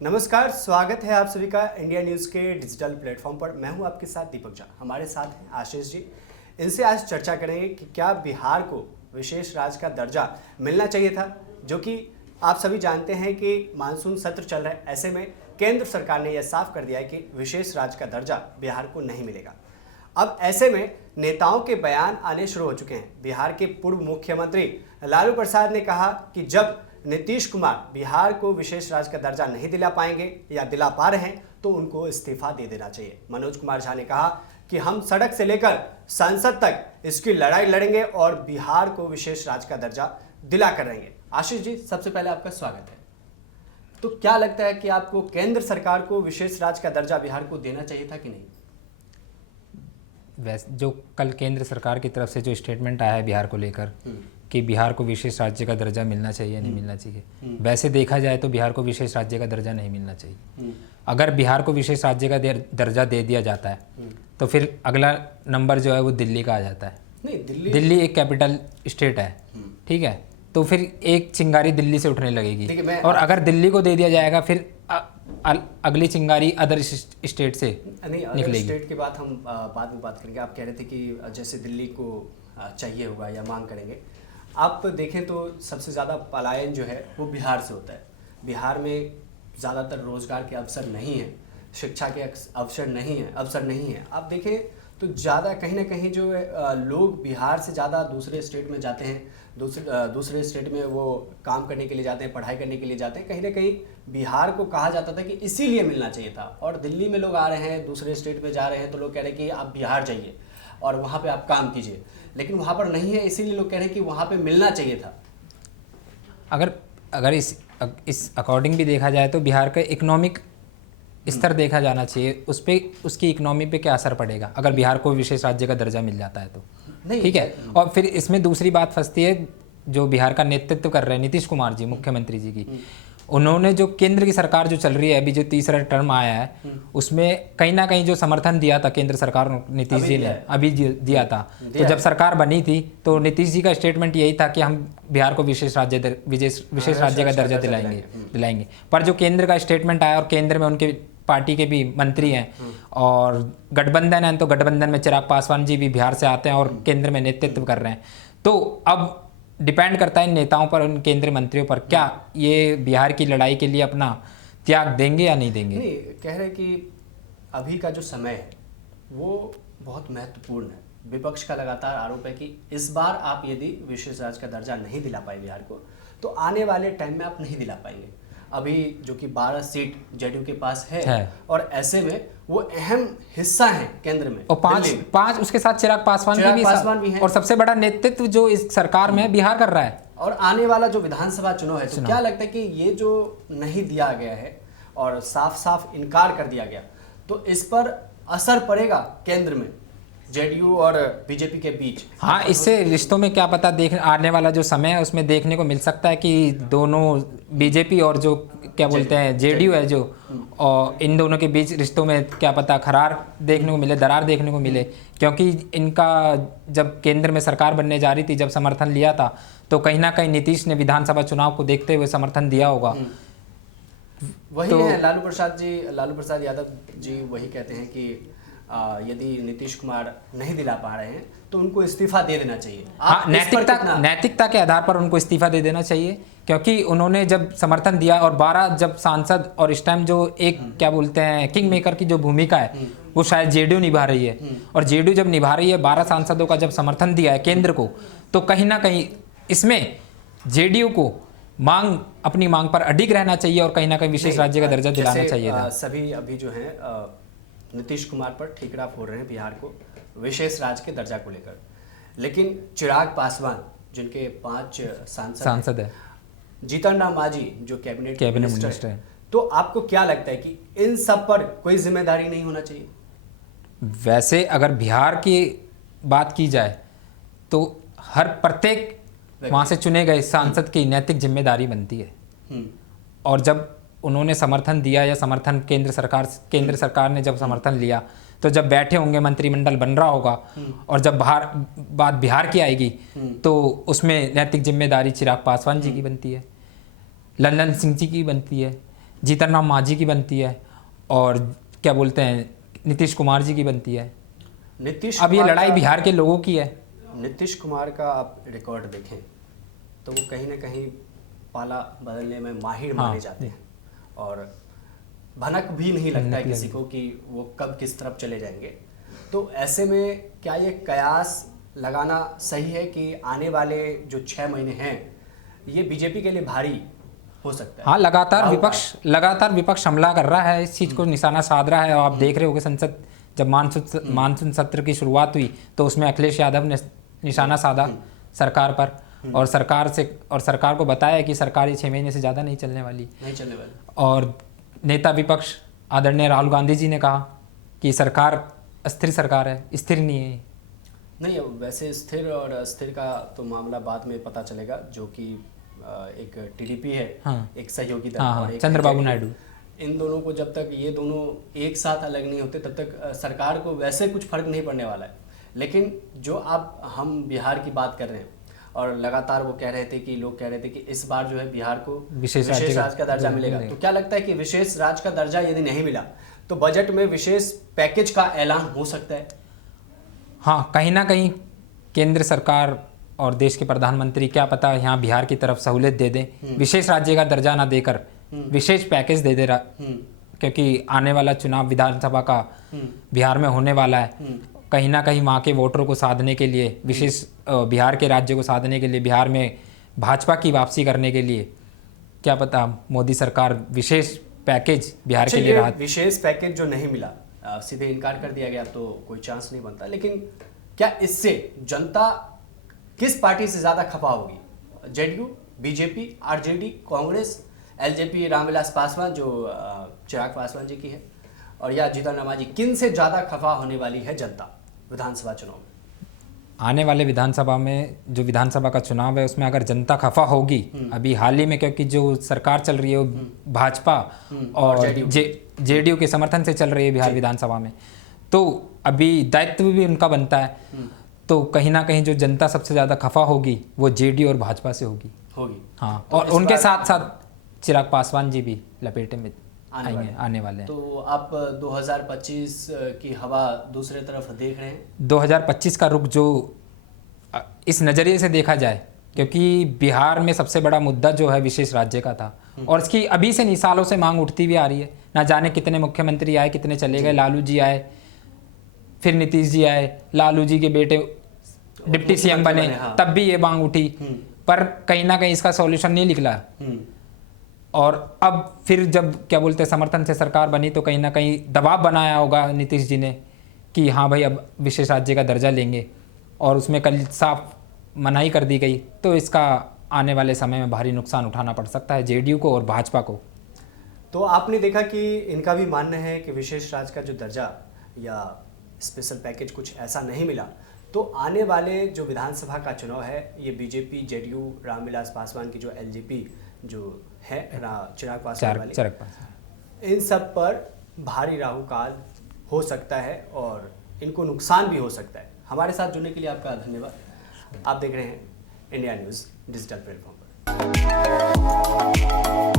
नमस्कार, स्वागत है आप सभी का इंडिया न्यूज़ के डिजिटल प्लेटफॉर्म पर। मैं हूं आपके साथ दीपक झा। हमारे साथ हैं आशीष जी। इनसे आज चर्चा करेंगे कि क्या बिहार को विशेष राज्य का दर्जा मिलना चाहिए था, जो कि आप सभी जानते हैं कि मानसून सत्र चल रहा है। ऐसे में केंद्र सरकार ने यह साफ कर दिया है कि विशेष राज्य का दर्जा बिहार को नहीं मिलेगा। अब ऐसे में नेताओं के बयान आने शुरू हो चुके हैं। बिहार के पूर्व मुख्यमंत्री लालू प्रसाद ने कहा कि जब नीतीश कुमार बिहार को विशेष राज्य का दर्जा नहीं दिला पाएंगे या दिला पा रहे हैं तो उनको इस्तीफा दे देना चाहिए। मनोज कुमार झा ने कहा कि हम सड़क से लेकर संसद तक इसकी लड़ाई लड़ेंगे और बिहार को विशेष राज्य का दर्जा दिला कर रहेंगे। आशीष जी, सबसे पहले आपका स्वागत है। तो क्या लगता है कि आपको केंद्र सरकार को विशेष राज्य का दर्जा बिहार को देना चाहिए था कि नहीं? वैसे जो कल केंद्र सरकार की तरफ से जो स्टेटमेंट आया है बिहार को लेकर कि बिहार को विशेष राज्य का दर्जा मिलना चाहिए नहीं मिलना चाहिए, वैसे देखा जाए तो बिहार को विशेष राज्य का दर्जा नहीं मिलना चाहिए। अगर बिहार को विशेष राज्य का दर्जा दे दिया जाता है तो फिर अगला नंबर जो है वो दिल्ली का आ जाता है। नहीं, दिल्ली एक कैपिटल स्टेट है, ठीक है, तो फिर एक चिंगारी दिल्ली से उठने लगेगी। और अगर दिल्ली को दे दिया जाएगा फिर अगली चिंगारी अदर स्टेट से निकलेगी। स्टेट की बात हम बाद में बात करेंगे। आप कह रहे थे कि जैसे दिल्ली को चाहिए होगा या मांग करेंगे। आप देखें तो सबसे ज़्यादा पलायन जो है वो बिहार से होता है। बिहार में ज़्यादातर रोजगार के अवसर नहीं है, शिक्षा के अवसर नहीं है। आप देखें तो ज़्यादा कहीं ना कहीं जो लोग बिहार से ज़्यादा दूसरे स्टेट में जाते हैं, दूसरे स्टेट में वो काम करने के लिए जाते हैं, पढ़ाई करने के लिए जाते हैं। कहीं ना कहीं बिहार को कहा जाता था कि इसीलिए मिलना चाहिए था। और दिल्ली में लोग आ रहे हैं, दूसरे स्टेट में जा रहे हैं, तो लोग कह रहे हैं कि आप बिहार जाइए और वहाँ पे आप काम कीजिए, लेकिन वहाँ पर नहीं है, इसीलिए लोग कह रहे हैं कि वहाँ पे मिलना चाहिए था। अगर इस अकॉर्डिंग भी देखा जाए तो बिहार का इकोनॉमिक स्तर देखा जाना चाहिए, उस पर उसकी इकोनॉमी पे क्या असर पड़ेगा अगर बिहार को विशेष राज्य का दर्जा मिल जाता है तो, ठीक है। और फिर इसमें दूसरी बात फंसती है, जो बिहार का नेतृत्व कर रहे हैं नीतीश कुमार जी, मुख्यमंत्री जी की, उन्होंने जो केंद्र की सरकार जो चल रही है अभी, जो तीसरा टर्म आया है, उसमें कहीं ना कहीं जो समर्थन दिया था केंद्र सरकार नीतीश जी ने अभी दिया था। तो जब सरकार बनी थी तो नीतीश जी का स्टेटमेंट यही था कि हम बिहार को विशेष राज्य का दर्जा दिलाएंगे। पर जो केंद्र का स्टेटमेंट आया, और केंद्र में उनके पार्टी के भी मंत्री हैं और गठबंधन है, तो गठबंधन में चिराग पासवान जी भी बिहार से आते हैं और केंद्र में नेतृत्व कर रहे हैं। तो अब डिपेंड करता है नेताओं पर, उन केंद्रीय मंत्रियों पर, क्या ये बिहार की लड़ाई के लिए अपना त्याग देंगे या नहीं देंगे। नहीं, कह रहे कि अभी का जो समय है वो बहुत महत्वपूर्ण है। विपक्ष का लगातार आरोप है कि इस बार आप यदि विशेष राज्य का दर्जा नहीं दिला पाए बिहार को, तो आने वाले टाइम में आप नहीं दिला पाएंगे। अभी जो कि 12 सीट जेडीयू के पास है और ऐसे में वो अहम हिस्सा है केंद्र में, और पांच उसके साथ चिराग पासवान भी हैं। और सबसे बड़ा नेतृत्व जो इस सरकार में बिहार कर रहा है। और आने वाला जो विधानसभा चुनाव है, तो क्या लगता है कि ये जो नहीं दिया गया है और साफ साफ इनकार कर दिया गया, तो इस पर असर पड़ेगा केंद्र में जेडीयू और बीजेपी के बीच? हाँ, इससे रिश्तों में क्या पता, आने वाला जो समय है उसमें देखने को मिल सकता है कि दोनों बीजेपी और जो क्या बोलते हैं जेडीयू है जो, और इन दोनों के बीच रिश्तों में क्या पता खरार देखने को मिले, दरार देखने को मिले। क्योंकि इनका जब केंद्र में सरकार बनने जा रही थी, जब समर्थन लिया था, तो कहीं ना कहीं नीतीश ने विधानसभा चुनाव को देखते हुए समर्थन दिया होगा। वही तो है, लालू प्रसाद यादव जी वही कहते हैं कि यदि नीतीश कुमार नहीं दिला पा रहे हैं तो उनको इस्तीफा दे देना चाहिए। हाँ, नैतिकता के आधार पर उनको इस्तीफा दे देना चाहिए, क्योंकि उन्होंने जब समर्थन दिया और 12 जब सांसद, और इस टाइम जो एक क्या बोलते हैं किंग मेकर की जो भूमिका है वो शायद जेडीयू निभा रही है। और जेडीयू जब निभा रही है, 12 सांसदों का जब समर्थन दिया है केंद्र को, तो कहीं ना कहीं इसमें जेडीयू को अपनी मांग पर अडिग रहना चाहिए और कहीं ना कहीं विशेष राज्य का दर्जा दिलाना चाहिए। सभी अभी जो है नीतीश कुमार पर ठीकरा फोड़ रहे हैं बिहार को विशेष राज्य के दर्जा को लेकर, लेकिन चिराग पासवान जिनके 5 सांसद है, जीतन राम मांझी जो कैबिनेट मिनिस्टर है, तो आपको क्या लगता है कि इन सब पर कोई जिम्मेदारी नहीं होना चाहिए? वैसे अगर बिहार की बात की जाए तो हर प्रत्येक वहां से चुने गए सांसद की नैतिक जिम्मेदारी बनती है। और जब उन्होंने समर्थन दिया या समर्थन केंद्र सरकार ने जब समर्थन लिया, तो जब बैठे होंगे मंत्रिमंडल बन रहा होगा, और जब बात बिहार की आएगी तो उसमें नैतिक जिम्मेदारी चिराग पासवान जी की बनती है, लल्लन सिंह जी की बनती है, जीतन राम मांझी की बनती है और क्या बोलते हैं नीतीश कुमार जी की बनती है। नीतीश अब ये कुमार लड़ाई का- बिहार के लोगों की है। नीतीश कुमार का आप रिकॉर्ड देखें तो वो कहीं ना कहीं पाला बदलने में माहिर हाँ। माने जाते हैं और भनक भी नहीं लगता है किसी को कि वो कब किस तरफ चले जाएंगे। तो ऐसे में क्या ये कयास लगाना सही है कि आने वाले जो 6 महीने हैं ये बीजेपी के लिए भारी हो सकता है? हाँ, लगातार राहुल विपक्ष हमला कर रहा है, इस चीज़ को निशाना साध रहा है। और आप देख रहे होगे संसद जब मानसून सत्र की शुरुआत हुई तो उसमें अखिलेश यादव ने निशाना साधा सरकार पर और सरकार को बताया कि सरकार ये 6 महीने से ज़्यादा नहीं चलने वाली। और नेता विपक्ष आदरणीय राहुल गांधी जी ने कहा कि सरकार अस्थिर सरकार है, स्थिर नहीं है। नहीं, वैसे स्थिर और अस्थिर का तो मामला बाद में पता चलेगा, जो कि एक टीडीपी है, हाँ। एक सहयोगी दल हाँ, और एक चंद्रबाबू जेडीयू। नायडू। इन दोनों को जब तक ये दोनों एक साथ अलग नहीं होते तब तक सरकार को वैसे कुछ फर्क नहीं पड़ने वाला है। लेकिन जो आप हम बिहार की बात कर रहे हैं और लगातार वो कह रहे थे कि लोग कह रहे थे कि इस बार जो है बिहार को विशेष राज्य का दर्जा मिलेगा। तो क्या लगता है कि विशेष राज्य का दर्जा यदि नहीं मिला तो बजट में विशेष पैकेज का ऐलान हो सकता है? हाँ, कहीं ना कहीं केंद्र सरकार और देश के प्रधानमंत्री क्या पता यहाँ बिहार की तरफ सहूलियत दे दें, विशेष राज्य का दर्जा ना देकर विशेष पैकेज दे दे रहा, क्योंकि आने वाला चुनाव विधानसभा का बिहार में होने वाला है। कहीं ना कहीं वहाँ के वोटरों को साधने के लिए, विशेष बिहार के राज्य को साधने के लिए, बिहार में भाजपा की वापसी करने के लिए क्या पता मोदी सरकार विशेष पैकेज बिहार के लिए रहा। विशेष पैकेज जो नहीं मिला, सीधे इनकार कर दिया गया तो कोई चांस नहीं बनता। लेकिन क्या इससे जनता किस पार्टी से ज्यादा खफा होगी? JDU, BJP, RJD, Congress, LJP Ramvilas Paswan जो चिराग पासवान जी की है, और या जीतन राम मांझी, किन से ज्यादा खफा होने वाली है जनता विधानसभा चुनाव में? आने वाले विधानसभा में जो विधानसभा का चुनाव है उसमें अगर जनता खफा होगी, अभी हाल ही में क्योंकि जो सरकार चल रही है वो भाजपा और जेडीयू के समर्थन से चल रही है बिहार विधानसभा में, तो अभी दायित्व भी उनका बनता है। तो कहीं ना कहीं जो जनता सबसे ज़्यादा खफा होगी वो जेडीयू और भाजपा से होगी। हाँ, तो और उनके साथ साथ चिराग पासवान जी भी लपेटे में आने वाले हैं। तो आप 2025 की हवा दूसरे तरफ देख रहे हैं? 2025 का रुख जो इस नज़रिए से देखा जाए, क्योंकि बिहार में सबसे बड़ा मुद्दा जो है विशेष राज्य का था और इसकी अभी से नहीं सालों से मांग उठती भी आ रही है। ना जाने कितने मुख्यमंत्री आए, कितने चले गए। लालू जी आए, फिर नीतीश जी आए, लालू जी के बेटे डिप्टी सीएम बने, हाँ। तब भी ये मांग उठी, पर कहीं ना कहीं इसका सॉल्यूशन नहीं निकला। और अब फिर जब क्या बोलते हैं समर्थन से सरकार बनी तो कहीं ना कहीं दबाव बनाया होगा नीतीश जी ने कि हाँ भाई अब विशेष राज्य का दर्जा लेंगे, और उसमें कल साफ मनाही कर दी गई। तो इसका आने वाले समय में भारी नुकसान उठाना पड़ सकता है जेडीयू को और भाजपा को। तो आपने देखा कि इनका भी मानना है कि विशेष राज्य का जो दर्जा या स्पेशल पैकेज कुछ ऐसा नहीं मिला तो आने वाले जो विधानसभा का चुनाव है ये बीजेपी, जेडीयू, रामविलास पासवान की जो एलजेपी जो है चिराग पासवान वाली, इन सब पर भारी राहुकाल हो सकता है और इनको नुकसान भी हो सकता है। हमारे साथ जुड़ने के लिए आपका धन्यवाद। आप देख रहे हैं इंडिया न्यूज़ डिजिटल प्लेटफॉर्म पर।